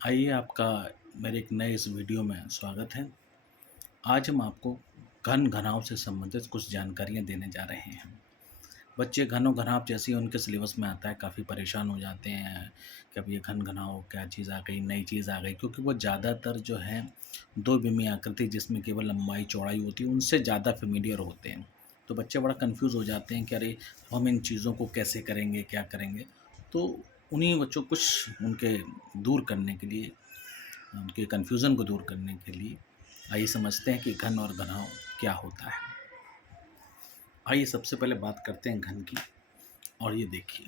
आइए आपका मेरे एक नए इस वीडियो में स्वागत है। आज हम आपको घन घनाव से संबंधित कुछ जानकारियाँ देने जा रहे हैं। बच्चे घनों घनाव जैसे ही उनके सिलेबस में आता है काफ़ी परेशान हो जाते हैं कि अब ये घन घनाव क्या चीज़ आ गई, नई चीज़ आ गई, क्योंकि वो ज़्यादातर जो है दो विमीय आकृति जिसमें केवल लंबाई चौड़ाई होती है उनसे ज़्यादा फेमिलियर होते हैं। तो बच्चे बड़ा कन्फ्यूज़ हो जाते हैं कि अरे हम इन चीज़ों को कैसे करेंगे, क्या करेंगे। तो उन्हीं बच्चों को कुछ उनके दूर करने के लिए, उनके कन्फ्यूज़न को दूर करने के लिए आइए समझते हैं कि घन और घनाव क्या होता है। आइए सबसे पहले बात करते हैं घन की। और ये देखिए,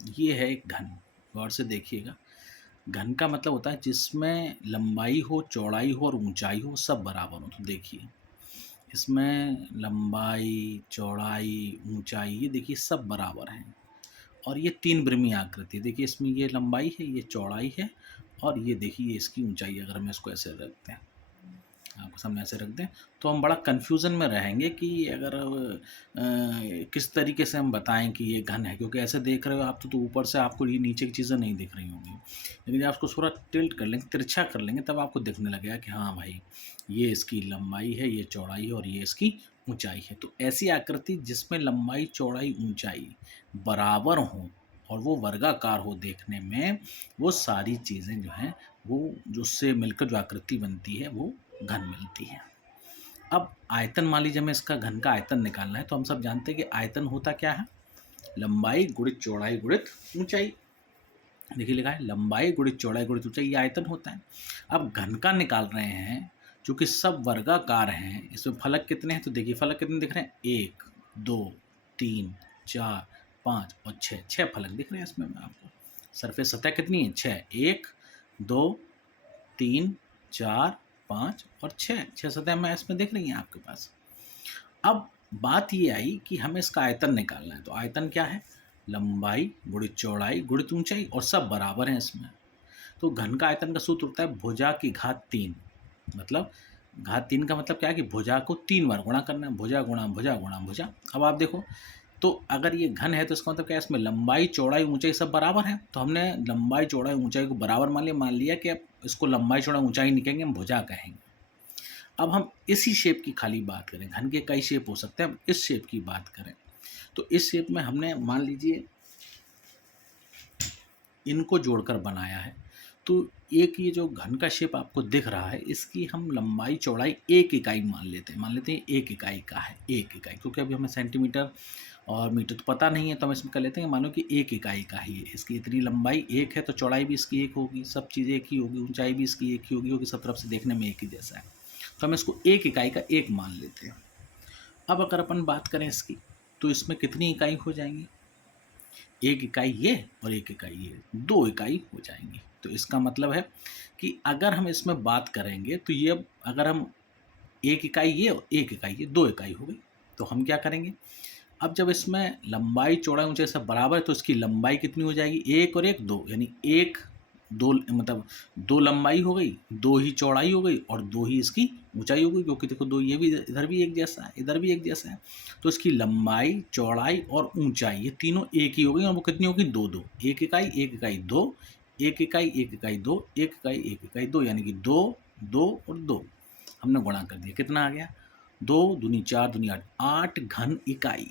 ये है एक घन। गौर से देखिएगा। घन का मतलब होता है जिसमें लंबाई हो, चौड़ाई हो और ऊंचाई हो, सब बराबर हो। तो देखिए, इसमें लंबाई, चौड़ाई, ऊंचाई, ये देखिए सब बराबर हैं। और ये तीन ब्रह्मी आकृति, देखिए इसमें ये लंबाई है, ये चौड़ाई है और ये देखिए इसकी ऊंचाई। अगर हम इसको ऐसे रखते हैं, आपको सामने ऐसे रख दें, तो हम बड़ा कन्फ्यूज़न में रहेंगे कि अगर किस तरीके से हम बताएं कि ये घन है, क्योंकि ऐसे देख रहे हो आप तो ऊपर से आपको ये नीचे की चीज़ें नहीं दिख रही होंगी। लेकिन जब आप उसको थोड़ा टिल्ट कर लेंगे, तिरछा कर लेंगे, तब आपको दिखने लगेगा कि हाँ भाई, ये इसकी लंबाई है, ये चौड़ाई है और ये इसकी ऊंचाई है। तो ऐसी आकृति जिसमें लंबाई, चौड़ाई, ऊंचाई बराबर हों और वो वर्गाकार हो देखने में, वो सारी चीज़ें जो हैं वो जो उससे मिलकर जो आकृति बनती है वो घन मिलती है। अब आयतन, मान लीजिए हमें इसका घन का आयतन निकालना है, तो हम सब जानते हैं कि आयतन होता क्या है, लंबाई गुणित चौड़ाई गुणित ऊंचाई। देखिए लिखा है लंबाई गुणित चौड़ाई गुणित ऊंचाई, ये आयतन होता है। अब घन का निकाल रहे हैं, चूंकि सब वर्गाकार हैं, इसमें फलक कितने हैं, तो देखिए फलक कितने दिख रहे हैं, 1 2 3 4 5 और 6, 6 फलक दिख रहे हैं इसमें। आपको सरफेस सतह कितनी है, 6, 1 2 3 4 5 और 6, 6 सतह में इसमें दिख रही हैं आपके पास। अब बात ये आई कि हमें इसका आयतन निकालना है। तो आयतन क्या है, लंबाई गुणित चौड़ाई गुणित ऊंचाई, और सब बराबर हैं इसमें। तो घन का आयतन का सूत्र होता है भुजा की घात 3। मतलब घात 3 का मतलब क्या है कि भुजा को 3 बार गुणा करना है, भुजा गुणा भुजा गुणा भुजा। अब आप देखो, तो अगर ये घन है तो इसका मतलब क्या है, इसमें लंबाई चौड़ाई ऊंचाई सब बराबर है। तो हमने लंबाई चौड़ाई ऊंचाई को बराबर मान लिया कि अब इसको लंबाई चौड़ाई ऊंचाई नहीं कहेंगे, हम भुजा कहेंगे। अब हम इसी शेप की खाली बात करें, घन के कई शेप हो सकते हैं, अब इस शेप की बात करें। तो इस शेप में हमने मान लीजिए इनको जोड़कर बनाया है। तो एक ये जो घन का शेप आपको दिख रहा है, इसकी हम लंबाई चौड़ाई एक इकाई मान लेते हैं एक इकाई का है, एक इकाई, क्योंकि अभी हमें सेंटीमीटर और मीटर तो पता नहीं है, तो हम इसमें कर लेते हैं मानो कि एक इकाई का ही है। इसकी इतनी लंबाई एक है तो चौड़ाई भी इसकी एक होगी, सब चीज़ें एक ही होगी, ऊंचाई भी इसकी एक ही होगी, क्योंकि सब तरफ से देखने में एक ही जैसा है। तो हम इसको एक इकाई का एक मान लेते हैं। अब अगर अपन बात करें इसकी, तो इसमें कितनी इकाई हो जाएंगी, एक इकाई ये और एक इकाई ये, दो इकाई हो जाएंगी। तो इसका मतलब है कि अगर हम इसमें बात करेंगे तो ये, अब अगर हम एक इकाई ये और एक इकाई ये, दो इकाई हो गई। तो हम क्या करेंगे, अब जब इसमें लंबाई चौड़ाई ऊंचाई सब बराबर है, तो इसकी लंबाई कितनी हो जाएगी, एक और एक दो, यानी एक दो, मतलब दो लंबाई हो गई, दो ही चौड़ाई हो गई और दो ही इसकी ऊंचाई हो गई, क्योंकि देखो दो, ये भी इधर भी एक जैसा है, इधर भी एक जैसा है। तो इसकी लंबाई चौड़ाई और ऊंचाई ये तीनों एक ही हो गई, और वो कितनी होगी, दो दो, एक इकाई दो, एक इकाई दो, एक इकाई दो, यानी कि दो दो और दो। हमने गुणा कर दिया, कितना आ गया, दो दूनी चार दूनी आठ, 8 घन इकाई।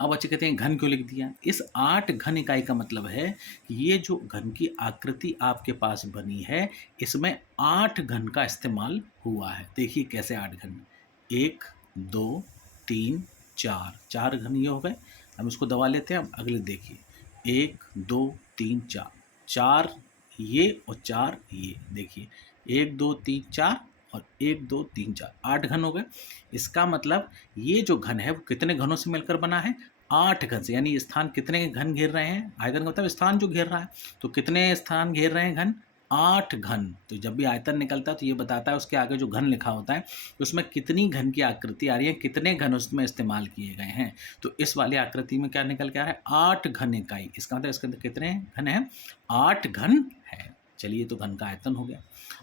अब बच्चे कहते हैं घन क्यों लिख दिया, इस 8 घन इकाई का मतलब है कि ये जो घन की आकृति आपके पास बनी है, इसमें 8 घन का इस्तेमाल हुआ है। देखिए कैसे 8 घन, 1 2 3 4, 4 घन ये हो गए। हम इसको दबा लेते हैं। अब अगले देखिए, 1 2 3 4, 4 ये और 4 ये, देखिए 1 2 3 4 और 1 2 3 4, 8 घन हो गए। इसका मतलब ये जो घन है वो कितने घनों से मिलकर बना है, 8 घन से। यानी स्थान कितने घन घेर रहे हैं, आयतन का मतलब स्थान जो घेर रहा है, तो कितने स्थान घेर रहे हैं घन, 8 घन। तो जब भी आयतन निकलता है तो ये बताता है उसके आगे जो घन लिखा होता है उसमें कितनी घन की आकृति आ रही है, कितने घन उसमें इस्तेमाल किए गए हैं। तो इस वाली आकृति में क्या निकल के आ रहा है, 8 घन इकाई। इसका मतलब इसके अंदर कितने घन है, 8 घन है। चलिए, तो घन का आयतन हो गया।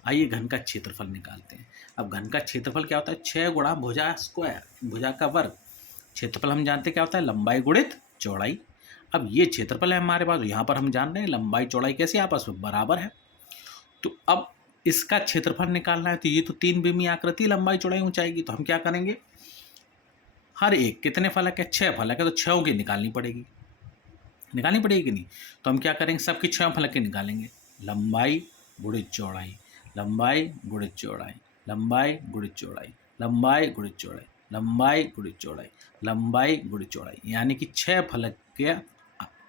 आइए घन का क्षेत्रफल निकालते हैं। अब घन का क्षेत्रफल क्या होता है, 6 गुणा भुजा स्क्वायर, भुजा का वर्ग। क्षेत्रफल हम जानते क्या होता है, लंबाई गुणित चौड़ाई। अब ये क्षेत्रफल है हमारे पास, यहाँ पर हम जान रहे हैं लंबाई चौड़ाई कैसे आपस में बराबर है। तो अब इसका क्षेत्रफल निकालना है, तो ये तो 3 बिंबीय आकृति, लंबाई चौड़ाई ऊंचाई की, तो हम क्या करेंगे, हर एक कितने फलक है, 6 फलक है, तो 6 की निकालनी पड़ेगी कि नहीं। तो हम क्या करेंगे, सबकी 6 फलक की निकालेंगे। लंबाई गुणित चौड़ाई, लंबाई गुणित चौड़ाई, लंबाई गुणित चौड़ाई, लंबाई गुणित चौड़ाई, लंबाई गुणित चौड़ाई, लंबाई गुणित चौड़ाई, यानी कि 6 फलक के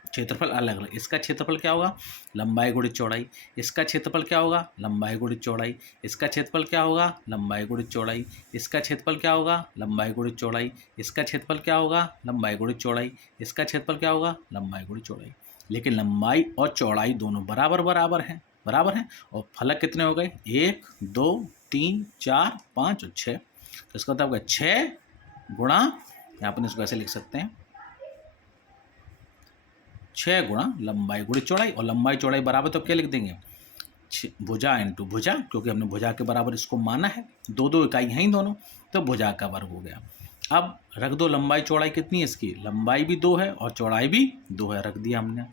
क्षेत्रफल अलग अलग। इसका क्षेत्रफल क्या होगा, लंबाई गुणित चौड़ाई। इसका क्षेत्रफल क्या होगा, लंबाई गुणित चौड़ाई। इसका क्षेत्रफल क्या होगा, लंबाई गुणित चौड़ाई। इसका क्षेत्रफल क्या होगा, लंबाई गुणित चौड़ाई। इसका क्षेत्रफल क्या होगा, लंबाई गुणित चौड़ाई। इसका क्षेत्रफल क्या होगा, लंबाई गुणित चौड़ाई। लेकिन लंबाई और चौड़ाई दोनों बराबर बराबर हैं, और फलक कितने हो गए, 1 2 3 4 5 और 6। तो इसका मतलब 6 गुणा, यहाँ पर इसको ऐसे लिख सकते हैं, 6 गुणा लंबाई गुणित चौड़ाई, और लंबाई चौड़ाई बराबर तो क्या लिख देंगे, भुजा इंटू भुजा, क्योंकि हमने भुजा के बराबर इसको माना है, 2 इकाई हैं ही दोनों, तो भुजा का वर्ग हो गया। अब रख दो लंबाई चौड़ाई कितनी है इसकी, लंबाई भी 2 है और चौड़ाई भी 2 है, रख दिया हमने।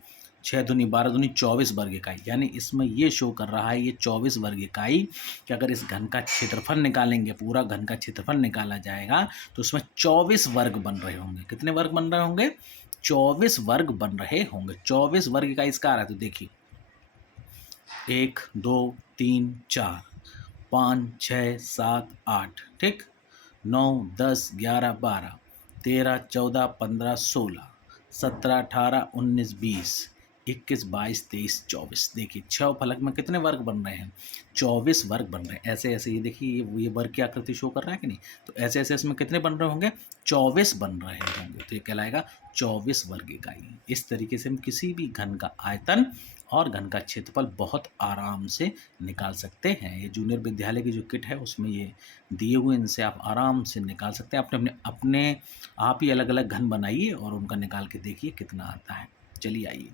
6 दूनी 12 दूनी 24 वर्ग इकाई, यानी इसमें ये शो कर रहा है, ये 24 वर्ग इकाई कि अगर इस घन का क्षेत्रफल निकालेंगे, पूरा घन का क्षेत्रफल निकाला जाएगा, तो उसमें 24 वर्ग बन रहे होंगे। कितने वर्ग बन रहे होंगे, 24 वर्ग बन रहे होंगे। 24 वर्ग इकाई इसका आ रहा है, तो देखिए 1 2 3 4 5 6 7 8, ठीक, 9 10 11 12 13 14 15 16 17 18 19 20 21 22 23 24। देखिए 6 फलक में कितने वर्ग बन रहे हैं, 24 वर्ग बन रहे हैं। ऐसे ऐसे ये देखिए, ये वर्ग की आकृति शो कर रहा है कि नहीं, तो ऐसे ऐसे इसमें कितने बन रहे होंगे, 24 बन रहे होंगे। तो ये कहलाएगा 24 वर्ग इकाई। इस तरीके से हम किसी भी घन का आयतन और घन का क्षेत्रफल बहुत आराम से निकाल सकते हैं। ये जूनियर विद्यालय की जो किट है उसमें ये दिए हुए, इनसे आप आराम से निकाल सकते हैं। अपने अपने आप ही अलग अलग घन बनाइए और उनका निकाल के देखिए कितना आता है। चलिए आइए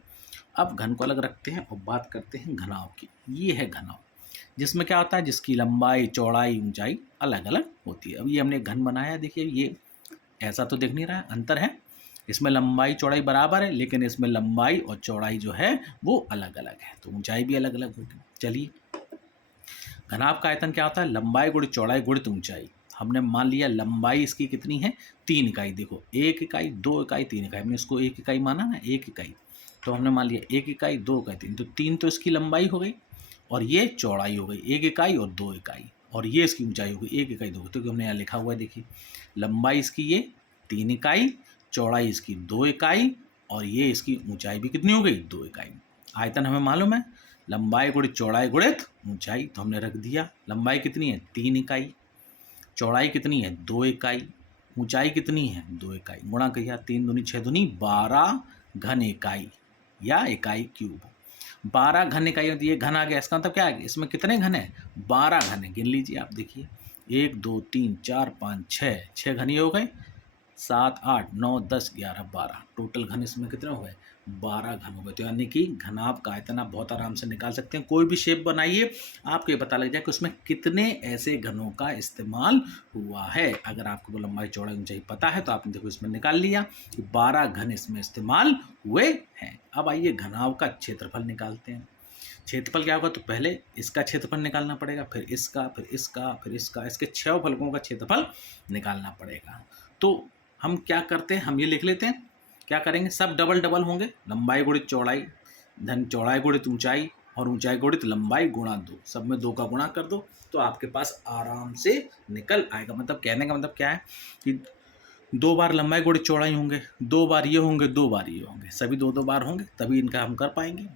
अब घन को अलग रखते हैं और बात करते हैं घनाव की। ये है घनाव, जिसमें क्या होता है, जिसकी लंबाई चौड़ाई ऊंचाई अलग अलग होती है। अब ये हमने एक घन बनाया है, देखिए ये ऐसा तो दिख नहीं रहा है, अंतर है, इसमें लंबाई चौड़ाई बराबर है, लेकिन इसमें लंबाई और चौड़ाई जो है वो अलग अलग है, तो ऊंचाई भी अलग अलग होगी। चलिए, घनाभ का आयतन क्या होता है, लंबाई गुणित चौड़ाई गुणित ऊंचाई। हमने मान लिया लंबाई इसकी कितनी है, 3 इकाई। देखो 1 इकाई 2 इकाई 3 इकाई, हमने इसको 1 इकाई माना ना, 1 इकाई, तो हमने मान लिया 1 इकाई 2 इकाई 3, तो 3 तो इसकी लंबाई हो गई और ये चौड़ाई हो गई, 1 इकाई और 2 इकाई, और ये इसकी ऊंचाई हो गई 1 इकाई 2, तो हमने यहाँ लिखा हुआ है, देखिए लंबाई इसकी ये 3 इकाई, चौड़ाई इसकी 2 इकाई, और ये इसकी ऊंचाई भी कितनी हो गई, 2 इकाई। आयतन हमें मालूम है, लंबाई गुणित चौड़ाई गुणित ऊंचाई, तो हमने रख दिया लंबाई कितनी है 3 इकाई, चौड़ाई कितनी है 2 इकाई, ऊंचाई कितनी है 2 इकाई, गुणा किया 3 दूनी 6 दूनी 12 घन इकाई या इकाई क्यूब। 12 घन इकाई होती है, घन आ गया, इसका मतलब क्या है, इसमें कितने घन है, 12 घन है। गिन लीजिए आप, देखिए 1 2 3 4 5 6 घन ये हो गए, 7 8 9 10 11 12, टोटल घन इसमें कितने हो गए, 12 घन हो गए। तो यानी कि घनाभ का आयतन आप बहुत आराम से निकाल सकते हैं। कोई भी शेप बनाइए, आपको ये पता लग जाए कि उसमें कितने ऐसे घनों का इस्तेमाल हुआ है। अगर आपको लंबाई चौड़ाई ऊंचाई पता है तो आपने देखो इसमें निकाल लिया कि 12 घन इसमें इस्तेमाल हुए हैं। अब आइए घनाभ का क्षेत्रफल निकालते हैं। क्षेत्रफल क्या होगा, तो पहले इसका क्षेत्रफल निकालना पड़ेगा, फिर इसका, फिर इसका, फिर इसका, इसके 6 फलकों का क्षेत्रफल निकालना पड़ेगा। तो हम क्या करते हैं, हम ये लिख लेते हैं, क्या करेंगे, सब डबल डबल होंगे, लंबाई गुणित चौड़ाई धन चौड़ाई गुणित ऊंचाई और ऊंचाई गुणित लंबाई गुणा 2, सब में 2 का गुणा कर दो, तो आपके पास आराम से निकल आएगा। मतलब कहने का मतलब क्या है कि 2 बार लंबाई गुणित चौड़ाई होंगे, 2 बार ये होंगे, 2 बार ये होंगे, सभी 2 बार होंगे, तभी इनका हम कर पाएंगे।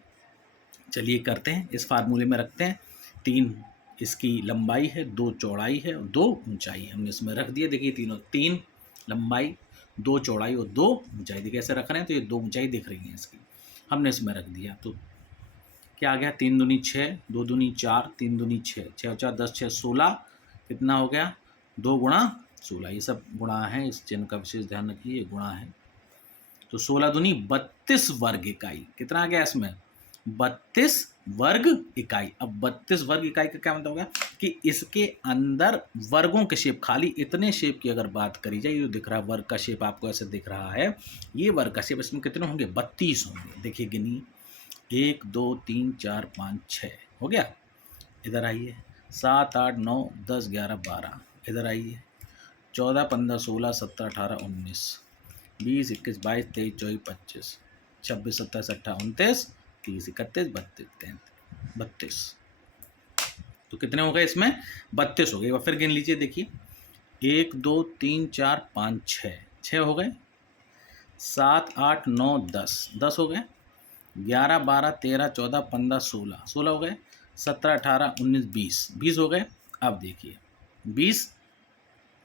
चलिए करते हैं, इस फार्मूले में रखते हैं, 3 इसकी लंबाई है, 2 चौड़ाई है और 2 ऊंचाई है, हमने इसमें रख दिया। देखिए तीनों, 3 लंबाई 2 चौड़ाई और 2 ऊंचाई, देखिए ऐसे रख रहे हैं तो ये 2 ऊंचाई दिख रही है इसकी, हमने इसमें रख दिया। तो क्या आ गया, 3 दूनी 6, 2 दूनी 4, 3 दूनी 6, 6 4 10 6 16, कितना हो गया, 2 गुणा 16, ये सब गुणा है, इस चिन्ह का विशेष ध्यान रखिए, ये गुणा है। तो 16 दूनी 32 वर्ग इकाई, कितना आ गया इसमें, 32 वर्ग इकाई। अब 32 वर्ग इकाई का क्या मतलब होगा कि इसके अंदर वर्गों के शेप, खाली इतने शेप की अगर बात करी जाए, ये दिख रहा है वर्ग का शेप आपको ऐसे दिख रहा है, ये वर्ग का शेप, इसमें कितने होंगे, 32 होंगे। देखिए गिनिए, 1 2 3 4 5 6 हो गया, इधर आइए। 7 8 9 10 11 12 इधर आइए। 14 15 16 17 18 19 20 21 22 23 24 25 26 27 28 29 30 31 32 33 32। तो कितने हो गए इसमें? 32 हो गए। एक बार फिर गिन लीजिए, देखिए 1 2 3 4 5 6 6 हो गए। 7 8 9 10 10 हो गए। 11 12 13 14 15 16 16 हो गए। 17 18 19 20 20 हो गए। अब देखिए 20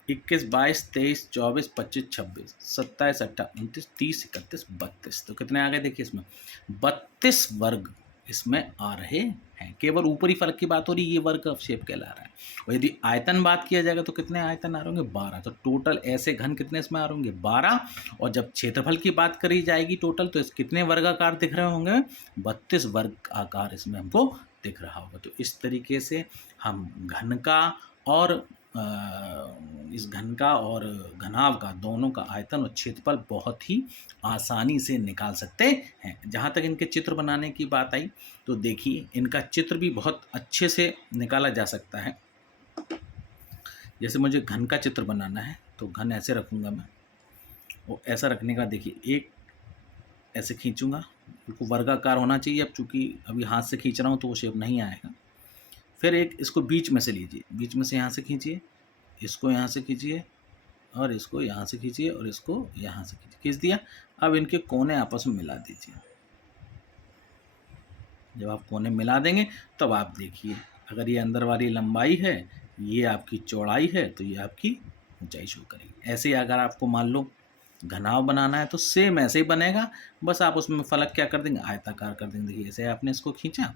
21 22 23 24 25 26 27 28 29 30 31 32। तो कितने आ गए? देखिए इसमें 32 वर्ग इसमें आ रहे हैं। केवल ऊपरी फलक की बात हो रही है, ये वर्ग शेप कहला रहा है। और यदि आयतन बात किया जाएगा तो कितने आयतन आ रहे होंगे? 12। तो टोटल ऐसे घन कितने इसमें आ रहे होंगे? 12। और जब क्षेत्रफल की बात करी जाएगी टोटल, तो इस कितने वर्गाकार दिख रहे होंगे? 32 वर्ग आकार इसमें हमको दिख रहा होगा। तो इस तरीके से हम घन का और इस घन का और घनाभ का दोनों का आयतन और क्षेत्रफल बहुत ही आसानी से निकाल सकते हैं। जहाँ तक इनके चित्र बनाने की बात आई, तो देखिए इनका चित्र भी बहुत अच्छे से निकाला जा सकता है। जैसे मुझे घन का चित्र बनाना है तो घन ऐसे रखूँगा मैं, और ऐसा रखने का देखिए एक ऐसे खींचूँगा, बिल्कुल वर्गाकार होना चाहिए। अब चूँकि अभी हाथ से खींच रहा हूँ तो वो शेप नहीं आएगा। फिर एक इसको बीच में से लीजिए, बीच में से यहाँ से खींचिए, इसको यहाँ से खींचिए, और इसको यहाँ से खींचिए, और इसको यहाँ से खींचिए। खींच दिया। अब इनके कोने आपस में मिला दीजिए। जब आप कोने मिला देंगे तब आप देखिए, अगर ये अंदर वाली लंबाई है, ये आपकी चौड़ाई है, तो ये आपकी ऊंचाई शो करेगी। ऐसे ही अगर आपको मान लो घनाव बनाना है तो सेम ऐसे ही बनेगा, बस आप उसमें फलक क्या कर देंगे? आयताकार कर देंगे। देखिए ऐसे आपने इसको खींचा,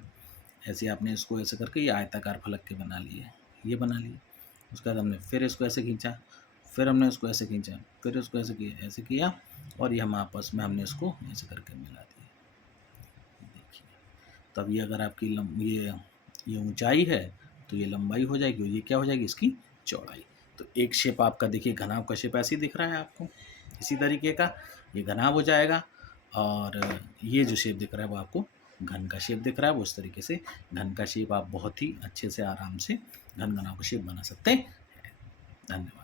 ऐसे आपने इसको ऐसे करके ये आयताकार फलक के बना लिए, ये बना लिए। उसके बाद हमने फिर इसको ऐसे खींचा, फिर हमने इसको ऐसे खींचा, फिर इसको ऐसे किया, ऐसे किया, और ये हम आपस में हमने इसको ऐसे करके मिला दिया। देखिए तब ये अगर आपकी ये ऊंचाई है तो ये लंबाई हो जाएगी, और ये क्या हो जाएगी? इसकी चौड़ाई। तो एक शेप आपका देखिए घनाभ का शेप ऐसे ही दिख रहा है आपको, इसी तरीके का ये घनाभ हो जाएगा। और ये जो शेप दिख रहा है वो आपको घन का शेप दिख रहा है। वो इस तरीके से घन का शेप आप बहुत ही अच्छे से आराम से घन घनाभ का शेप बना सकते हैं। धन्यवाद।